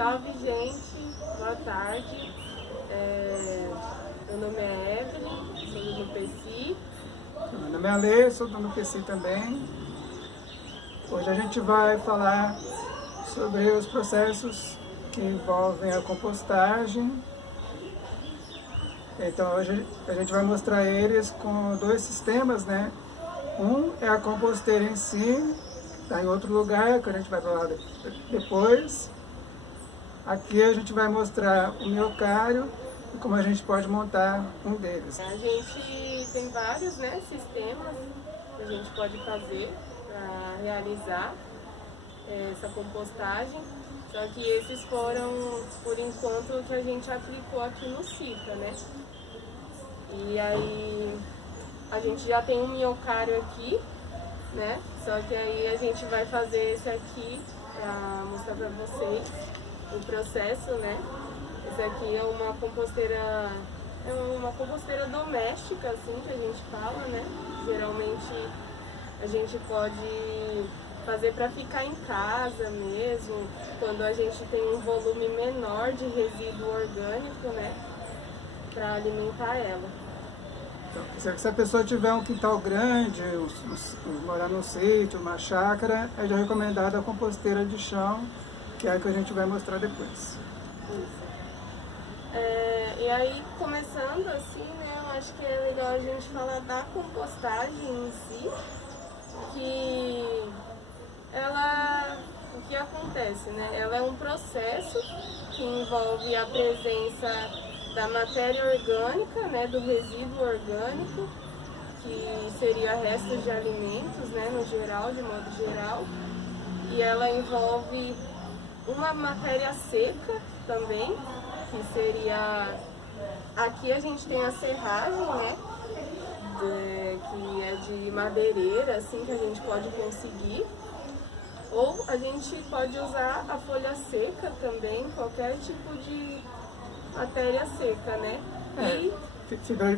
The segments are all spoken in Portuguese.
Salve, gente! Boa tarde. Meu nome é Evelyn, sou do NUPECI. Meu nome é Ale, sou do NUPECI também. Hoje a gente vai falar sobre os processos que envolvem a compostagem. Então hoje a gente vai mostrar eles com dois sistemas, né? Um é a composteira em si, está em outro lugar, que a gente vai falar depois. Aqui a gente vai mostrar o miocário e como a gente pode montar um deles. A gente tem vários, né, sistemas que a gente pode fazer para realizar essa compostagem, só que esses foram, por enquanto, o que a gente aplicou aqui no CITA, né? E aí a gente já tem um miocário aqui, né? Só que aí a gente vai fazer esse aqui para mostrar para vocês o processo, né? Esse aqui é uma composteira doméstica, assim, que a gente fala, né? Geralmente a gente pode fazer para ficar em casa mesmo, quando a gente tem um volume menor de resíduo orgânico, né? Para alimentar ela. Então, se a pessoa tiver um quintal grande, morar num sítio, uma chácara, é já recomendada a composteira de chão, que é a que a gente vai mostrar depois. Isso. E aí, começando assim, né, eu acho que é legal a gente falar da compostagem em si, que o que acontece, né? Ela é um processo que envolve a presença da matéria orgânica, né, do resíduo orgânico, que seria restos de alimentos, né, no geral, de modo geral, e ela envolve uma matéria seca também, que seria, aqui a gente tem a serragem, né, que é de madeireira, assim, que a gente pode conseguir, ou a gente pode usar a folha seca também, qualquer tipo de matéria seca, né?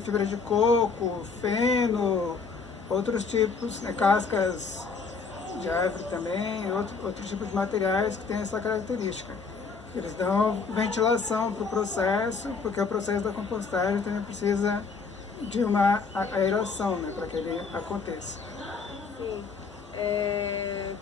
Fibra de coco, feno, outros tipos, né, cascas de árvore também, outros tipos de materiais que têm essa característica. Eles dão ventilação para o processo, porque o processo da compostagem também precisa de uma aeração, né, para que ele aconteça. Sim,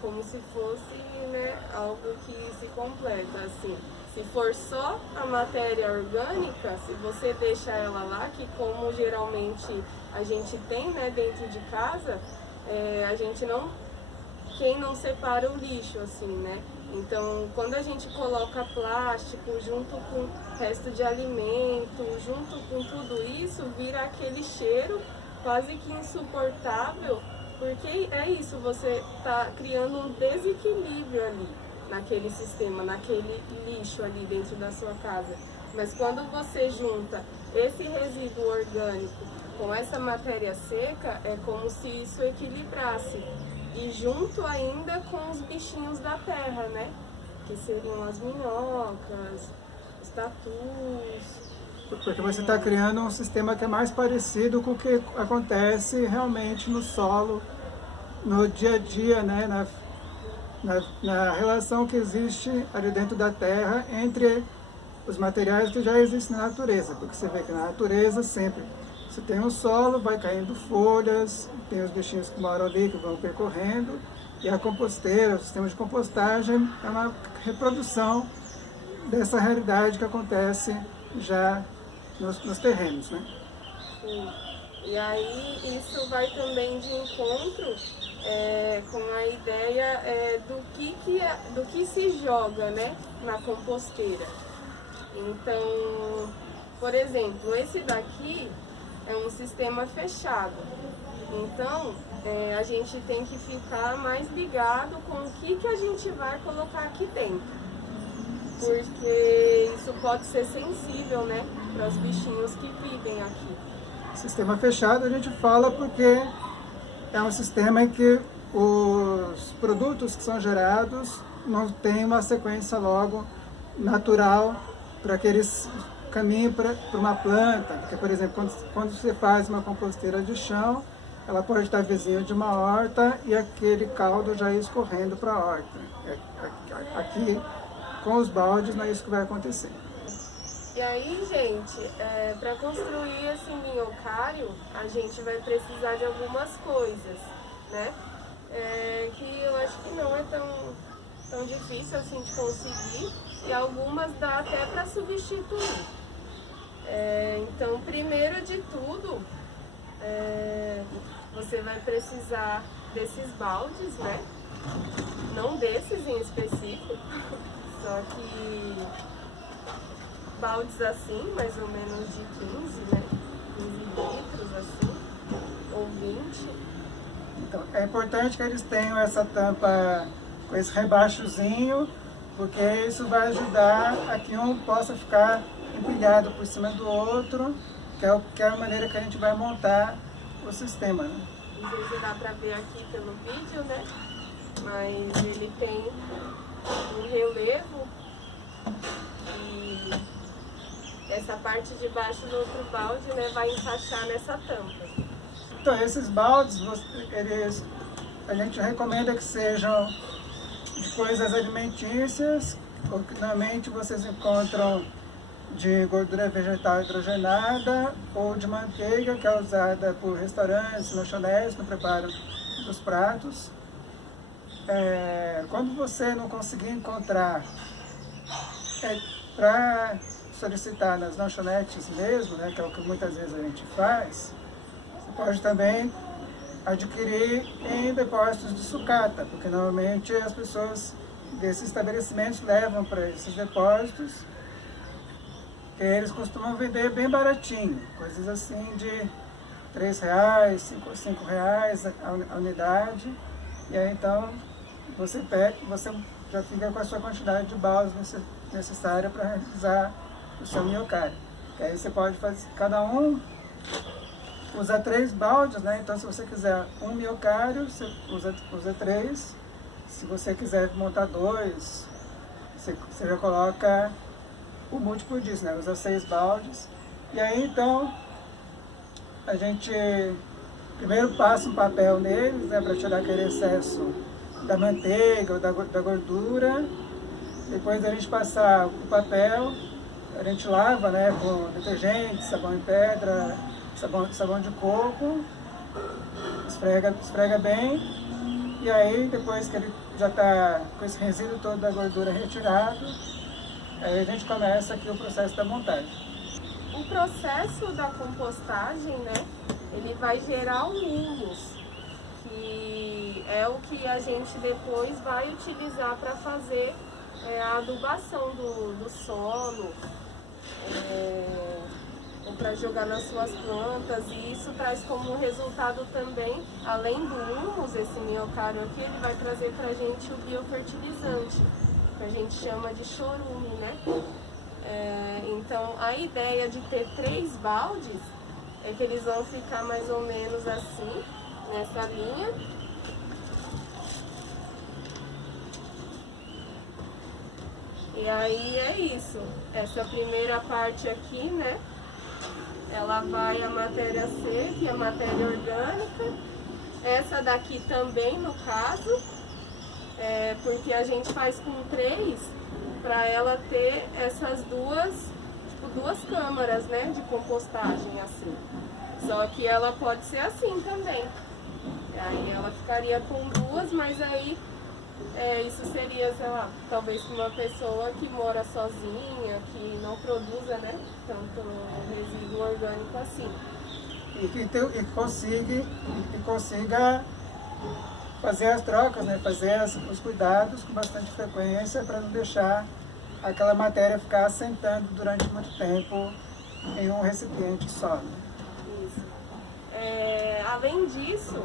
como se fosse, né, algo que se completa, assim. Se for só a matéria orgânica, se você deixar ela lá, que como geralmente a gente tem, né, dentro de casa, a gente quem não separa o lixo, assim, né? Então, quando a gente coloca plástico junto com resto de alimento, junto com tudo isso, vira aquele cheiro quase que insuportável, porque é isso, você está criando um desequilíbrio ali naquele sistema, naquele lixo ali dentro da sua casa. Mas quando você junta esse resíduo orgânico com essa matéria seca, é como se isso equilibrasse. E junto ainda com os bichinhos da terra, né? Que seriam as minhocas, os tatus. Porque você está criando um sistema que é mais parecido com o que acontece realmente no solo, no dia a dia, né? Na relação que existe ali dentro da terra entre os materiais que já existem na natureza. Porque você vê que na natureza sempre você tem um solo, vai caindo folhas, tem os bichinhos que moram ali, que vão percorrendo, e a composteira, o sistema de compostagem é uma reprodução dessa realidade que acontece já nos terrenos, né? Sim. E aí isso vai também de encontro com a ideia do que se joga, né, na composteira. Então, por exemplo, esse daqui é um sistema fechado. Então, a gente tem que ficar mais ligado com o que a gente vai colocar aqui dentro. Porque isso pode ser sensível, né, para os bichinhos que vivem aqui. Sistema fechado a gente fala porque é um sistema em que os produtos que são gerados não tem uma sequência logo natural para que eles caminhem para uma planta. Porque, por exemplo, quando você faz uma composteira de chão, ela pode estar vizinha de uma horta e aquele caldo já ir escorrendo para a horta. Aqui com os baldes, não é isso que vai acontecer. E aí, gente, para construir esse minhocário, a gente vai precisar de algumas coisas, né? Que eu acho que não é tão difícil assim de conseguir, e algumas dá até para substituir. Então, primeiro de tudo, você vai precisar desses baldes, né? Não desses em específico, só que baldes assim, mais ou menos de 15, né? 15 litros assim, ou 20. Então, é importante que eles tenham essa tampa com esse rebaixozinho, porque isso vai ajudar a que um possa ficar empilhado por cima do outro, que é a maneira que a gente vai montar o sistema, né? Não sei se dá pra ver aqui pelo vídeo, né? Mas ele tem um relevo e essa parte de baixo do outro balde, né, vai encaixar nessa tampa. Então, esses baldes, a gente recomenda que sejam de coisas alimentícias, ou que normalmente vocês encontram de gordura vegetal hidrogenada ou de manteiga, que é usada por restaurantes, lanchonetes no preparo dos pratos. Quando você não conseguir encontrar, para solicitar nas lanchonetes mesmo, né, que é o que muitas vezes a gente faz, você pode também adquirir em depósitos de sucata, porque normalmente as pessoas desses estabelecimentos levam para esses depósitos, que eles costumam vender bem baratinho, coisas assim de R$3, R$5 a unidade, e aí então você já fica com a sua quantidade de baldes necessária para realizar o seu minhocário. E aí você pode fazer, cada um usa 3 baldes, né? Então se você quiser um minhocário, você usa 3. Se você quiser montar 2, você já coloca o múltiplo disso, né? Usa 6 baldes. E aí então a gente primeiro passa um papel neles, né, para tirar aquele excesso da manteiga ou da gordura. Depois da gente passar o papel, a gente lava, né, com detergente, sabão em pedra, sabão de coco, esfrega bem, e aí depois que ele já está com esse resíduo todo da gordura retirado, aí a gente começa aqui o processo da montagem. O processo da compostagem, né, ele vai gerar o humus, que é o que a gente depois vai utilizar para fazer a adubação do solo, ou para jogar nas suas plantas, e isso traz como resultado também, além do humus, esse minhocário aqui, ele vai trazer para a gente o biofertilizante, que a gente chama de chorume, né? Então a ideia de ter 3 baldes é que eles vão ficar mais ou menos assim, nessa linha. E aí é isso, essa primeira parte aqui, né, ela vai a matéria seca e a matéria orgânica, essa daqui também no caso, porque a gente faz com 3 para ela ter essas duas câmaras, né, de compostagem assim, só que ela pode ser assim também, aí ela ficaria com 2, mas aí isso seria, sei lá, talvez para uma pessoa que mora sozinha, que não produza, né, tanto resíduo orgânico assim. E consiga fazer as trocas, né, fazer os cuidados com bastante frequência para não deixar aquela matéria ficar assentando durante muito tempo em um recipiente só. Né? Isso. Além disso,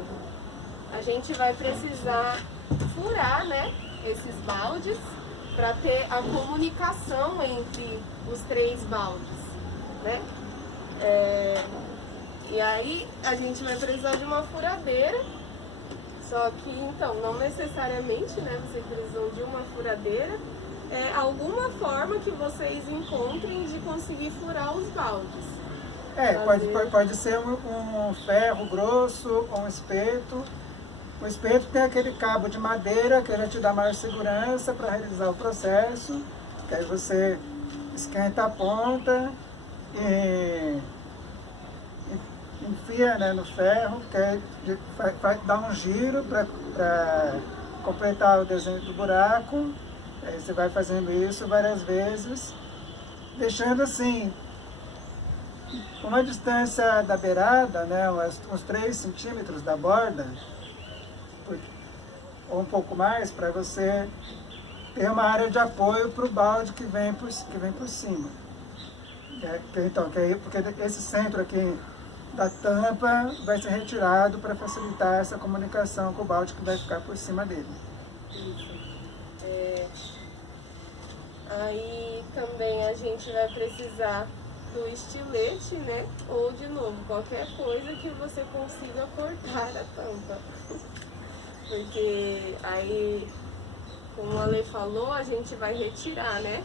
a gente vai precisar furar, né, esses baldes para ter a comunicação entre os 3 baldes, né? E aí a gente vai precisar de uma furadeira, só que então não necessariamente, né, vocês precisam de uma furadeira, alguma forma que vocês encontrem de conseguir furar os baldes. Pode ser um ferro grosso ou um espeto. O espeto tem aquele cabo de madeira que já te dá mais segurança para realizar o processo. Que aí você esquenta a ponta e enfia, né, no ferro, que aí vai dar um giro para completar o desenho do buraco. Aí você vai fazendo isso várias vezes, deixando assim uma distância da beirada, né, uns 3 centímetros da borda, ou um pouco mais, para você ter uma área de apoio para o balde que vem por cima. Porque esse centro aqui da tampa vai ser retirado para facilitar essa comunicação com o balde que vai ficar por cima dele. Aí também a gente vai precisar do estilete, né? Ou, de novo, qualquer coisa que você consiga cortar a tampa. Porque aí, como a Ale falou, a gente vai retirar, né?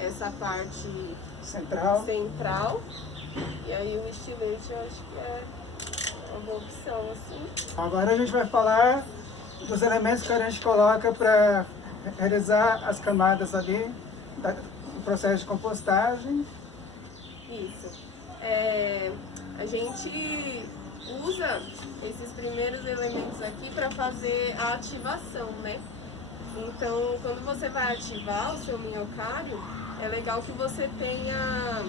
Essa parte central. E aí o estilete eu acho que é uma boa opção, assim. Agora a gente vai falar dos elementos que a gente coloca para realizar as camadas ali do processo de compostagem. Isso. A gente usa esses primeiros elementos aqui para fazer a ativação, né? Então, quando você vai ativar o seu minhocário, é legal que você tenha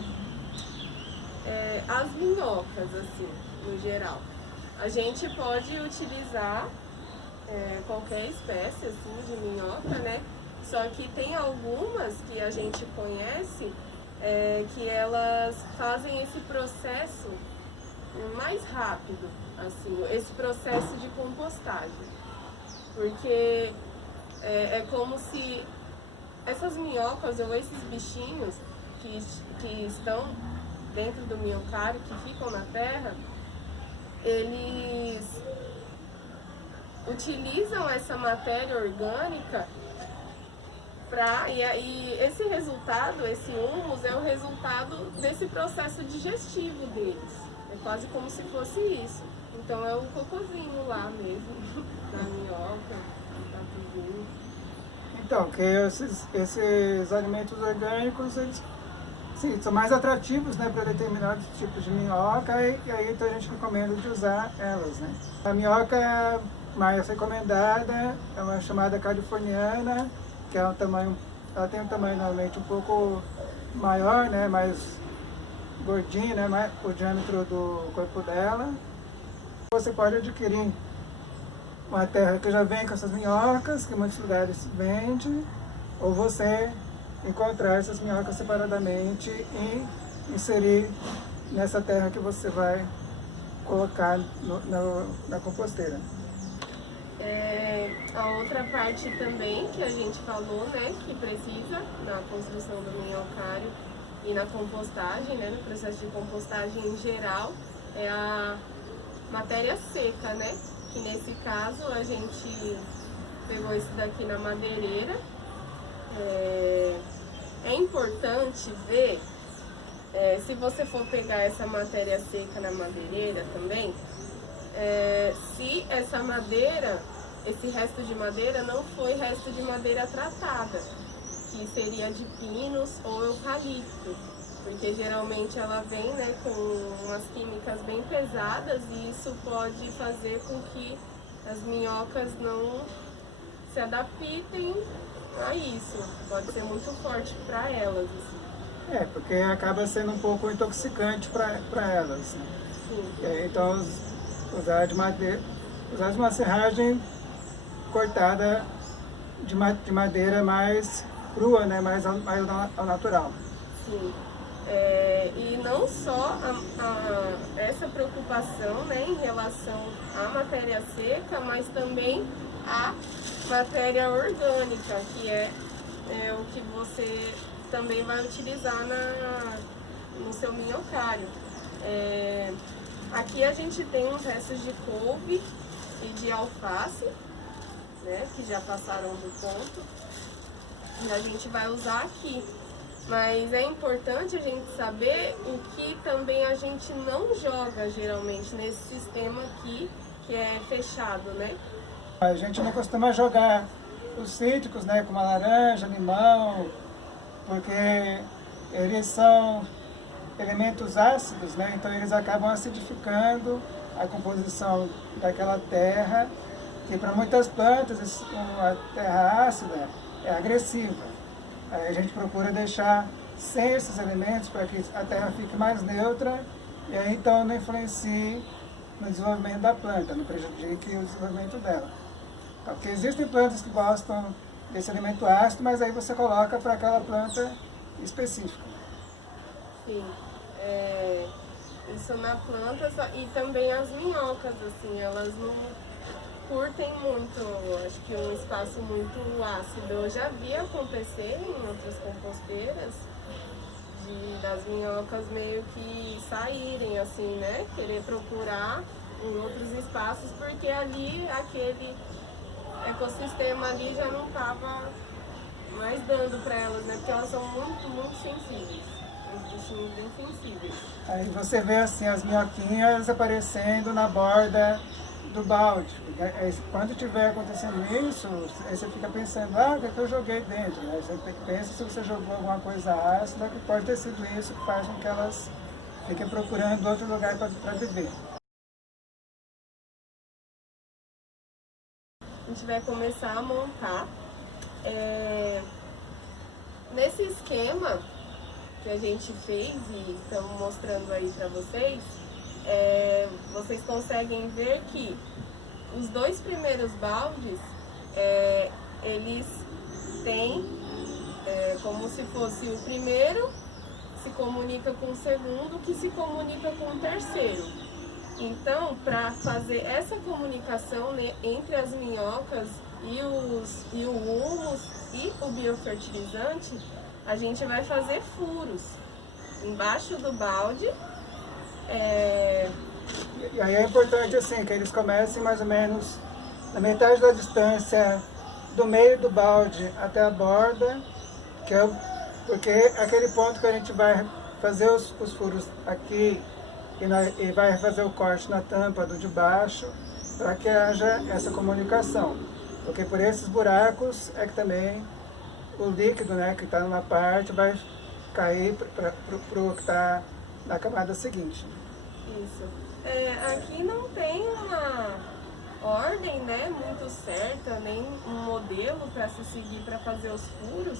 as minhocas, assim, no geral. A gente pode utilizar qualquer espécie, assim, de minhoca, né? Só que tem algumas que a gente conhece que elas fazem esse processo mais rápido, assim, esse processo de compostagem. Porque é como se essas minhocas ou esses bichinhos que estão dentro do minhocário, que ficam na terra, eles utilizam essa matéria orgânica e esse resultado, esse humus, é o resultado desse processo digestivo deles. É quase como se fosse isso. Então é o cocôzinho lá mesmo, da minhoca, do tatuzinho. Então, que esses alimentos orgânicos, eles são mais atrativos, né, para determinados tipos de minhoca, e aí então a gente recomenda de usar elas, né. A minhoca mais recomendada é uma chamada californiana, que ela tem um tamanho normalmente um pouco maior, né, mais gordinho, né, o diâmetro do corpo dela. Você pode adquirir uma terra que já vem com essas minhocas, que em muitos lugares se vende, ou você encontrar essas minhocas separadamente e inserir nessa terra que você vai colocar na composteira. A outra parte também que a gente falou, né, que precisa na construção do minhocário e na compostagem, né, no processo de compostagem em geral, é a matéria seca, né, que nesse caso a gente pegou esse daqui na madeireira. É importante ver, se você for pegar essa matéria seca na madeireira também, se essa madeira, esse resto de madeira não foi resto de madeira tratada, que seria de pinos ou eucalipto, porque geralmente ela vem, né, com umas químicas bem pesadas e isso pode fazer com que as minhocas não se adaptem a isso, pode ser muito forte para elas, assim. Porque acaba sendo um pouco intoxicante para elas, né? Sim. Então, usar uma serragem cortada de madeira mais crua, né, mais ao natural. Sim. E não só essa preocupação, né, em relação à matéria seca, mas também a matéria orgânica, que é o que você também vai utilizar no seu minhocário. Aqui a gente tem uns restos de couve e de alface, né, que já passaram do ponto, e a gente vai usar aqui. Mas é importante a gente saber o que também a gente não joga geralmente nesse sistema aqui, que é fechado, né? A gente não costuma jogar os cítricos, né, como a laranja, limão, porque eles são elementos ácidos, né? Então eles acabam acidificando a composição daquela terra, que para muitas plantas a terra ácida é agressiva. Aí a gente procura deixar sem esses elementos para que a terra fique mais neutra e aí então não influencie no desenvolvimento da planta, não prejudique o desenvolvimento dela. Porque existem plantas que gostam desse elemento ácido, mas aí você coloca para aquela planta específica. Sim. Isso na planta e também as minhocas, assim, elas não curtem muito, acho que um espaço muito ácido. Eu já vi acontecer em outras composteiras das minhocas meio que saírem, assim, né? Querer procurar em outros espaços, porque ali aquele ecossistema ali já não estava mais dando para elas, né? Porque elas são muito, muito sensíveis. Os bichinhos bem sensíveis. Aí você vê assim as minhoquinhas aparecendo na borda do balde. Quando estiver acontecendo isso, aí você fica pensando, o que é que eu joguei dentro? Né? Você pensa se você jogou alguma coisa ácida, que pode ter sido isso que faz com que elas fiquem procurando outro lugar para viver. A gente vai começar a montar. Nesse esquema que a gente fez e estamos mostrando aí para vocês, vocês conseguem ver que os 2 primeiros baldes, eles têm como se fosse o primeiro se comunica com o segundo, que se comunica com o terceiro. Então, para fazer essa comunicação, né, entre as minhocas e o humus e o biofertilizante, a gente vai fazer furos embaixo do balde. E aí é importante assim, que eles comecem mais ou menos na metade da distância do meio do balde até a borda, porque é aquele ponto que a gente vai fazer os furos aqui e vai fazer o corte na tampa do de baixo, para que haja essa comunicação. Porque por esses buracos é que também o líquido, né, que está numa parte vai cair para o que está na camada seguinte. Isso. Aqui não tem uma ordem, né, muito certa, nem um modelo para se seguir para fazer os furos,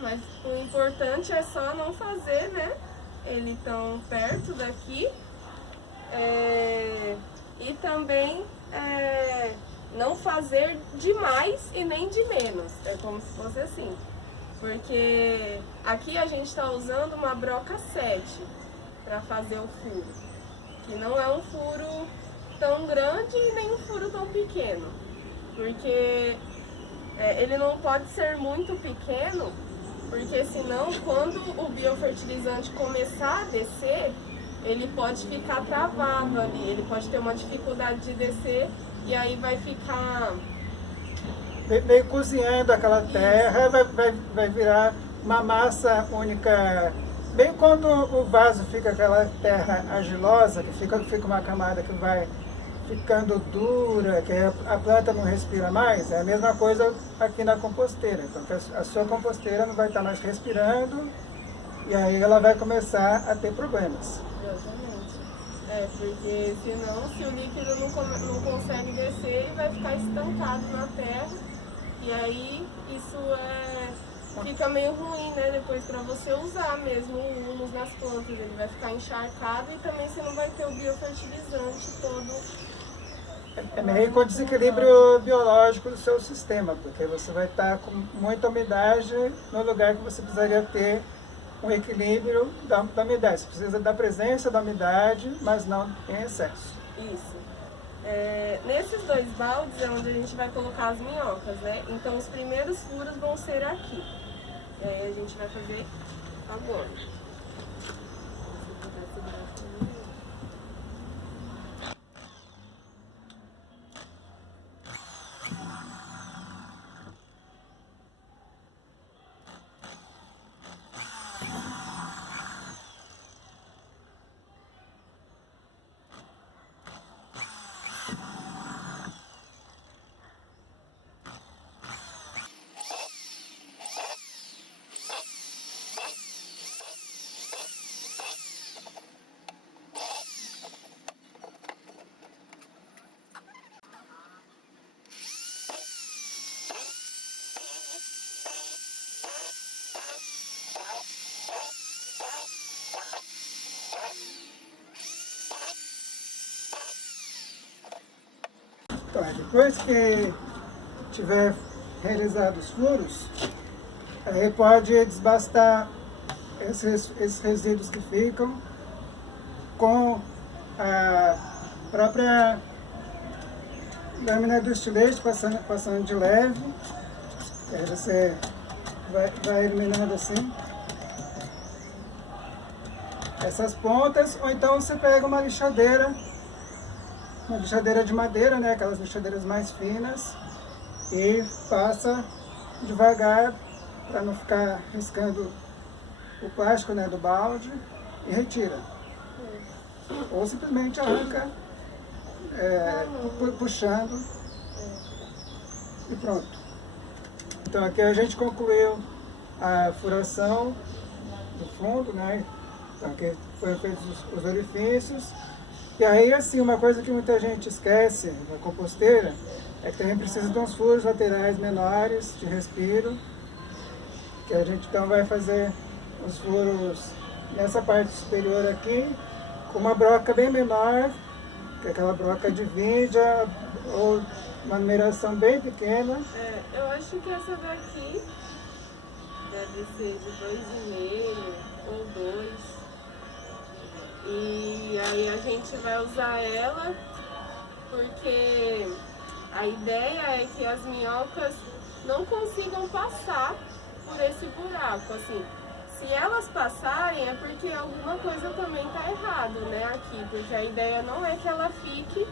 mas o importante é só não fazer, né, ele tão perto daqui, e também não fazer de mais e nem de menos, é como se fosse assim, porque aqui a gente está usando uma broca 7 para fazer o furo, que não é um furo tão grande e nem um furo tão pequeno, porque ele não pode ser muito pequeno, porque senão quando o biofertilizante começar a descer, ele pode ficar travado ali, ele pode ter uma dificuldade de descer e aí vai ficar meio cozinhando aquela terra, vai virar uma massa única. Bem quando o vaso fica aquela terra argilosa, que fica uma camada que vai ficando dura, que a planta não respira mais, é a mesma coisa aqui na composteira. Então a sua composteira não vai estar mais respirando e aí ela vai começar a ter problemas. Exatamente. Porque senão, se o líquido não consegue descer, ele vai ficar estancado na terra e aí isso fica meio ruim, né? Depois para você usar mesmo o humus nas plantas, ele vai ficar encharcado e também você não vai ter o biofertilizante todo. É meio com desequilíbrio biológico do seu sistema, porque você vai estar com muita umidade no lugar que você precisaria ter um equilíbrio da umidade. Você precisa da presença da umidade, mas não em excesso. Isso. Nesses 2 baldes é onde a gente vai colocar as minhocas, né? Então os primeiros furos vão ser aqui. E aí a gente vai fazer agora. Depois que tiver realizado os furos, aí pode desbastar esses resíduos que ficam com a própria lâmina do estilete passando de leve. Aí você vai eliminando assim essas pontas, ou então você pega uma lixadeira de madeira, né, aquelas lixadeiras mais finas, e passa devagar para não ficar riscando o plástico, né, do balde, e retira. Ou simplesmente arranca puxando e pronto. Então aqui a gente concluiu a furação do fundo, né? Então aqui foram feitos os orifícios. E aí, assim, uma coisa que muita gente esquece na composteira é que também precisa de uns furos laterais menores de respiro, que a gente então vai fazer os furos nessa parte superior aqui, com uma broca bem menor, que é aquela broca de vidia, ou uma numeração bem pequena. Eu acho que essa daqui deve ser de 2,5 ou 2. E aí a gente vai usar ela porque a ideia é que as minhocas não consigam passar por esse buraco. Assim, se elas passarem é porque alguma coisa também está errado, né, aqui, porque a ideia não é que ela fique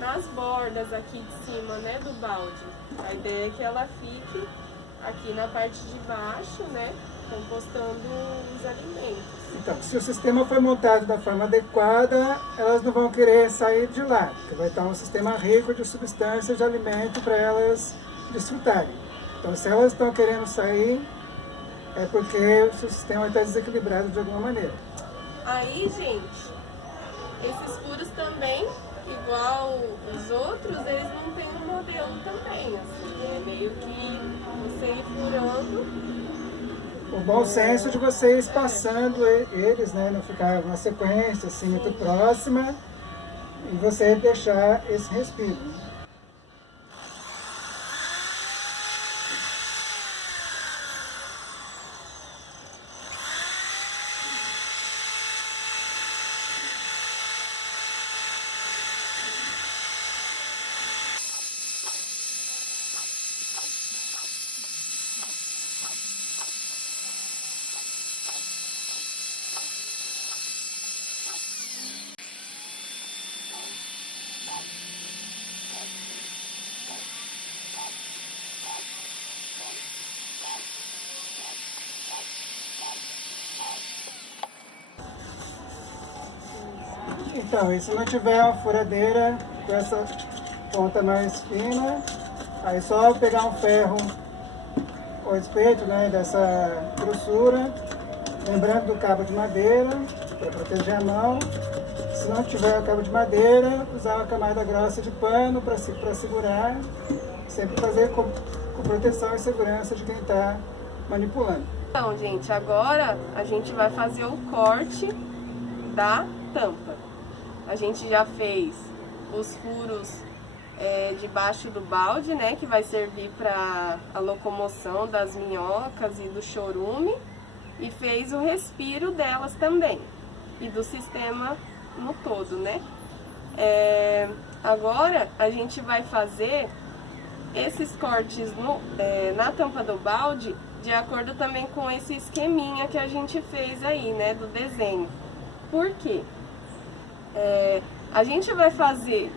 nas bordas aqui de cima, né, do balde. A ideia é que ela fique aqui na parte de baixo, né, compostando os alimentos. Então, se o sistema foi montado da forma adequada, elas não vão querer sair de lá, porque vai estar um sistema rico de substâncias de alimento para elas desfrutarem. Então, se elas estão querendo sair, é porque o sistema está desequilibrado de alguma maneira. Aí, gente, esses furos também, igual os outros, eles não têm um modelo também, assim, é meio que você ir furando. O bom senso de vocês passando eles, né, não ficar uma sequência assim muito próxima, e você deixar esse respiro. Então, e se não tiver uma furadeira com essa ponta mais fina, aí só pegar um ferro ou espeto, né, dessa grossura, lembrando do cabo de madeira para proteger a mão. Se não tiver o cabo de madeira, usar uma camada grossa de pano para segurar, sempre fazer com proteção e segurança de quem está manipulando. Então, gente, agora a gente vai fazer o corte da tampa. A gente já fez os furos debaixo do balde, né, que vai servir para a locomoção das minhocas e do chorume, e fez o respiro delas também, e do sistema no todo, né. Agora a gente vai fazer esses cortes na tampa do balde, de acordo também com esse esqueminha que a gente fez aí, né, do desenho. Por quê? A gente vai fazer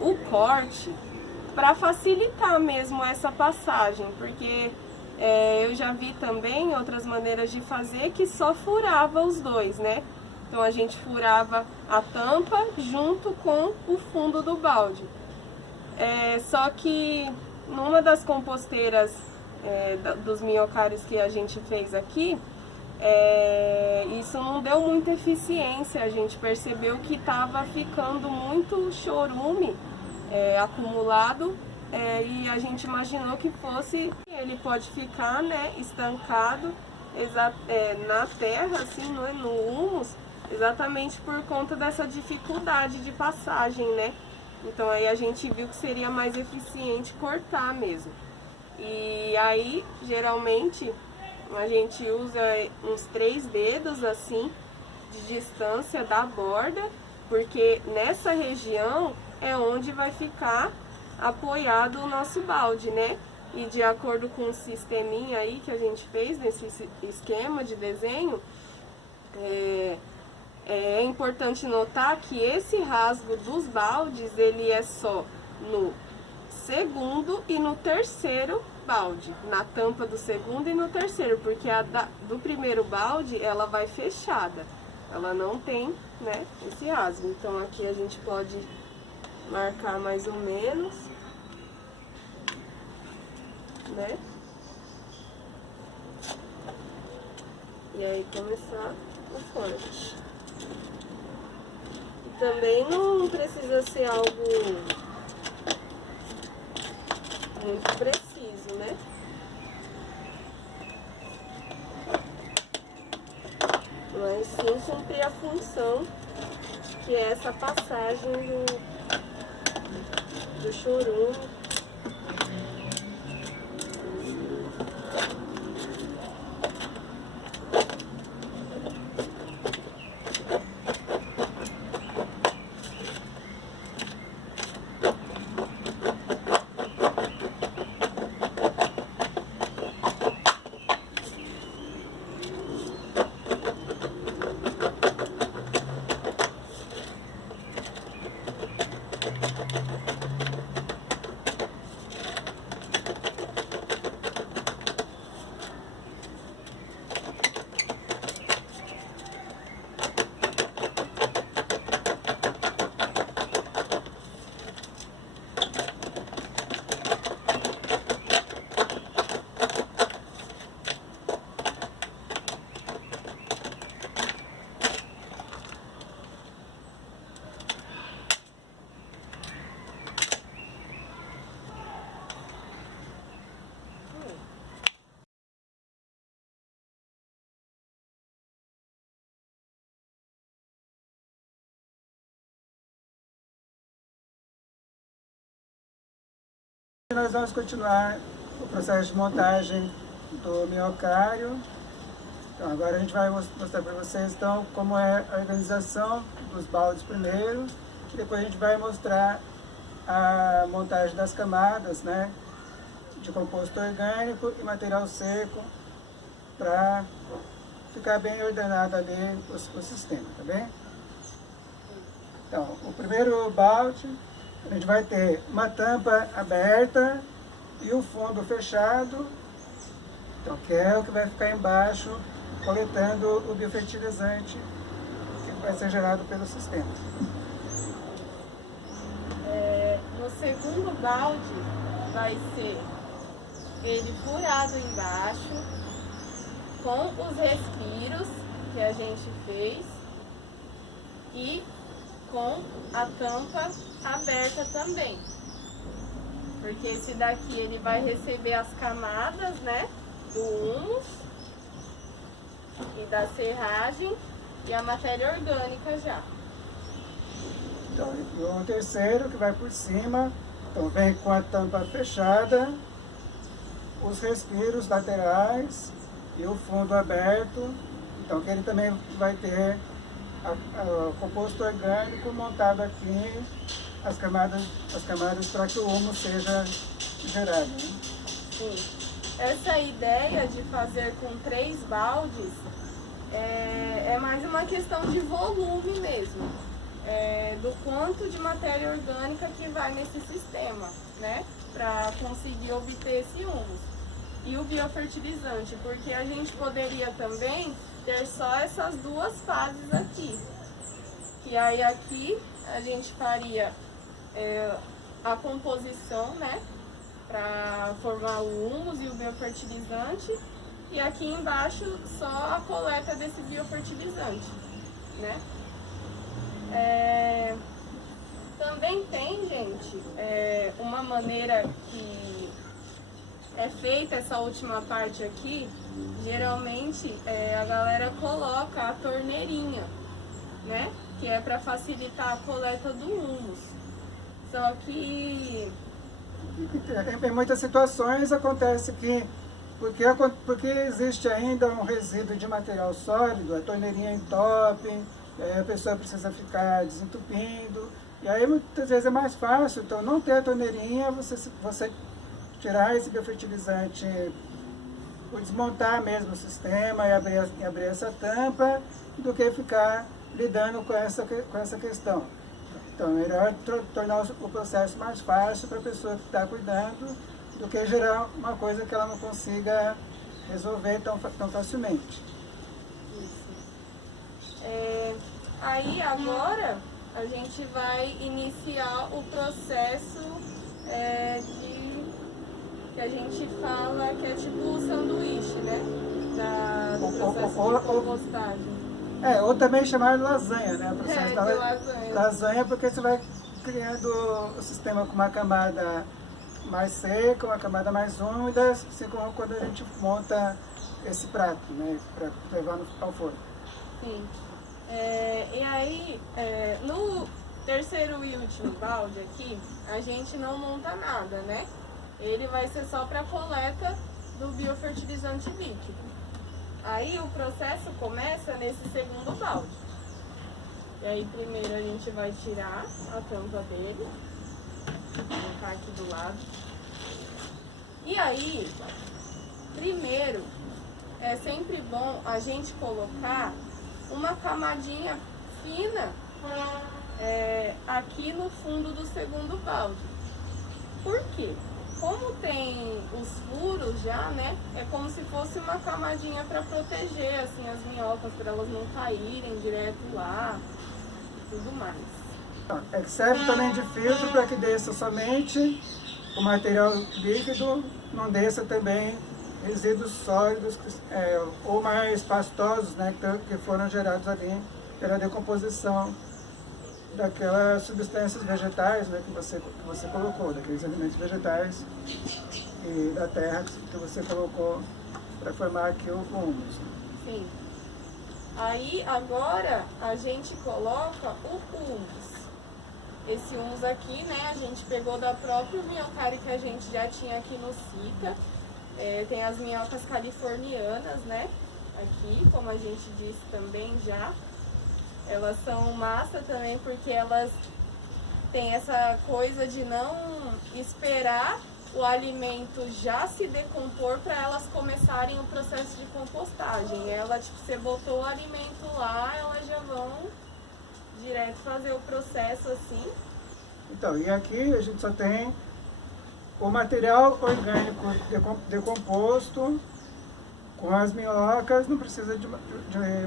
o corte para facilitar mesmo essa passagem, porque eu já vi também outras maneiras de fazer que só furava os dois, né? Então a gente furava a tampa junto com o fundo do balde. Só que numa das composteiras dos minhocários que a gente fez aqui, isso não deu muita eficiência. A gente percebeu que estava ficando muito chorume acumulado, e a gente imaginou que ele pode ficar, né, estancado na terra, assim, no humus, exatamente por conta dessa dificuldade de passagem, né. Então aí a gente viu que seria mais eficiente cortar mesmo. E aí, geralmente, a gente usa uns 3 dedos assim, de distância da borda, porque nessa região é onde vai ficar apoiado o nosso balde, né? E de acordo com o sisteminha aí que a gente fez nesse esquema de desenho, é importante notar que esse rasgo dos baldes, ele é só no segundo e no terceiro balde, na tampa do segundo e no terceiro, porque a do primeiro balde, ela vai fechada, ela não tem, né, esse rasgo. Então aqui a gente pode marcar mais ou menos, né, e aí começar o corte. E também não precisa ser algo muito preciso, né? Mas sim cumprir a função que é essa passagem do chorume. Nós vamos continuar o processo de montagem do miocário. Então, agora a gente vai mostrar para vocês então, como é a organização dos baldes primeiro, e depois a gente vai mostrar a montagem das camadas, né, de composto orgânico e material seco, para ficar bem ordenado ali o sistema, tá bem? Então, o primeiro balde, a gente vai ter uma tampa aberta e o fundo fechado, então, que é o que vai ficar embaixo, coletando o biofertilizante que vai ser gerado pelo sistema. No segundo balde vai ser ele furado embaixo, com os respiros que a gente fez e com a tampa aberta também, porque esse daqui ele vai receber as camadas, né, do humus e da serragem e a matéria orgânica já. Então, o terceiro que vai por cima, então vem com a tampa fechada, os respiros laterais e o fundo aberto, então que ele também vai ter o composto orgânico montado aqui, as camadas para que o humus seja gerado. Né? Sim. Essa ideia de fazer com 3 baldes é mais uma questão de volume mesmo, do quanto de matéria orgânica que vai nesse sistema, né, para conseguir obter esse humus. E o biofertilizante, porque a gente poderia também ter só essas 2 fases aqui. Que aí aqui a gente faria a composição, né, para formar o humus e o biofertilizante. E aqui embaixo só a coleta desse biofertilizante, né. Também tem, gente, uma maneira que é feita essa última parte aqui, geralmente a galera coloca a torneirinha, né? Que é para facilitar a coleta do humus. Só que Em muitas situações acontece que, porque existe ainda um resíduo de material sólido, a torneirinha entope, a pessoa precisa ficar desentupindo, e aí muitas vezes é mais fácil, então não ter a torneirinha, você tirar esse biofertilizante, desmontar mesmo o sistema e abrir essa tampa, do que ficar lidando com essa questão. Então, é melhor tornar o processo mais fácil para a pessoa que está cuidando, do que gerar uma coisa que ela não consiga resolver tão facilmente. isso. Aí agora a gente vai iniciar o processo que a gente fala que é tipo o sanduíche, né? Do processo de compostagem. Ou também chamar de lasanha, né? O processo De lasanha. Lasanha, porque você vai criando o sistema com uma camada mais seca, uma camada mais úmida, assim como quando a gente monta esse prato, né? Para levar ao forno. Sim. E aí, no terceiro e último balde aqui, a gente não monta nada, né? Ele vai ser só para coleta do biofertilizante líquido. Aí o processo começa nesse segundo balde. E aí primeiro a gente vai tirar a tampa dele, vou colocar aqui do lado. E aí, primeiro, é sempre bom a gente colocar uma camadinha fina aqui no fundo do segundo balde. Por quê? Como tem os furos já, né? É como se fosse uma camadinha para proteger assim as minhocas, para elas não caírem direto lá, tudo mais. Serve também de filtro para que desça somente o material líquido, não desça também resíduos sólidos ou mais pastosos, né, que foram gerados ali pela decomposição daquelas substâncias vegetais, né, que você colocou, daqueles alimentos vegetais e da terra que você colocou para formar aqui o humus. Sim. Aí agora a gente coloca o humus. Esse humus aqui, né, a gente pegou da própria minhocária que a gente já tinha aqui no SICA. Tem as minhocas californianas, né, aqui, como a gente disse também já. Elas são massa também porque elas têm essa coisa de não esperar o alimento já se decompor para elas começarem o processo de compostagem. Você botou o alimento lá, elas já vão direto fazer o processo assim. Então, e aqui a gente só tem o material orgânico decomposto, com as minhocas, não precisa de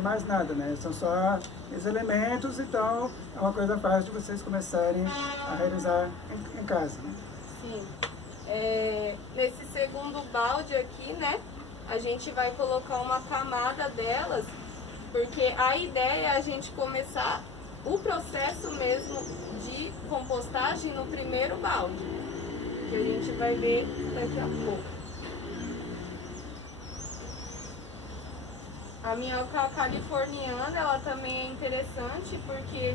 mais nada, né? São só esses elementos, então é uma coisa fácil de vocês começarem a realizar em casa. Né? Sim. Nesse segundo balde aqui, né, a gente vai colocar uma camada delas, porque a ideia é a gente começar o processo mesmo de compostagem no primeiro balde, que a gente vai ver daqui a pouco. A minhoca californiana, ela também é interessante porque,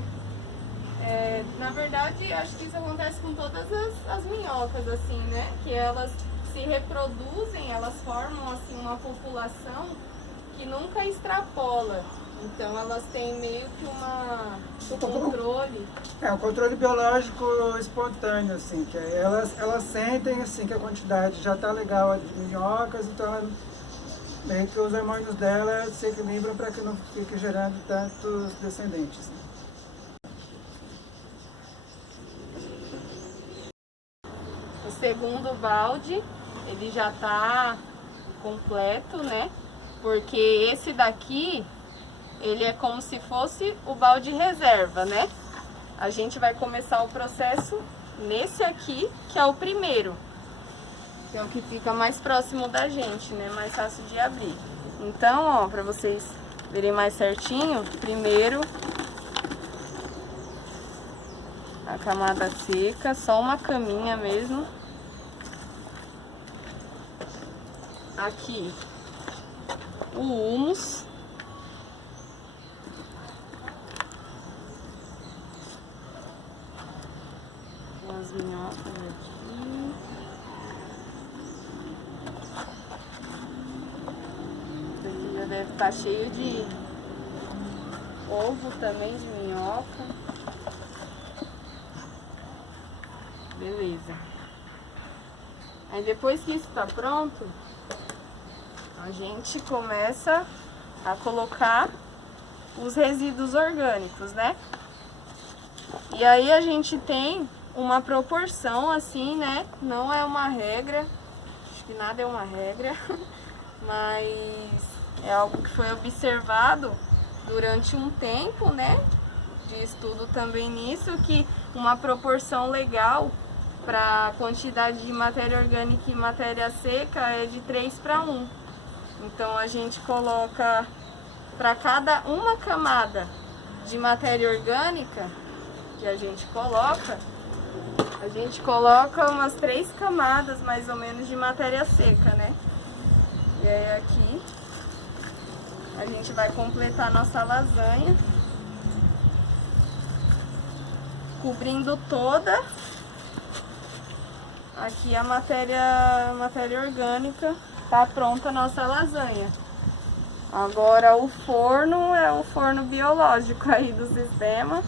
na verdade, acho que isso acontece com todas as minhocas, assim, né? Que elas se reproduzem, elas formam, assim, uma população que nunca extrapola. Então, elas têm meio que um controle. Um controle biológico espontâneo, assim, que elas sentem, assim, que a quantidade já está legal de minhocas, então meio que os hormônios dela se equilibram para que não fique gerando tantos descendentes. O segundo balde, ele já está completo, né? Porque esse daqui, ele é como se fosse o balde reserva, né? A gente vai começar o processo nesse aqui, que é o primeiro. Que é o que fica mais próximo da gente, né? Mais fácil de abrir. Então, ó, pra vocês verem mais certinho, primeiro a camada seca, só uma caminha mesmo. Aqui o humus. Tá cheio de ovo também, de minhoca. Beleza. Aí depois que isso tá pronto, a gente começa a colocar os resíduos orgânicos, né? E aí a gente tem uma proporção assim, né? Não é uma regra, acho que nada é uma regra, mas é algo que foi observado durante um tempo, né? De estudo também nisso, que uma proporção legal para a quantidade de matéria orgânica e matéria seca é de 3:1. Então a gente coloca para cada uma camada de matéria orgânica que a gente coloca umas 3 camadas mais ou menos de matéria seca, né? E aí aqui a gente vai completar nossa lasanha, cobrindo toda aqui a matéria orgânica. Tá pronta a nossa lasanha. Agora o forno é o forno biológico aí do sistema.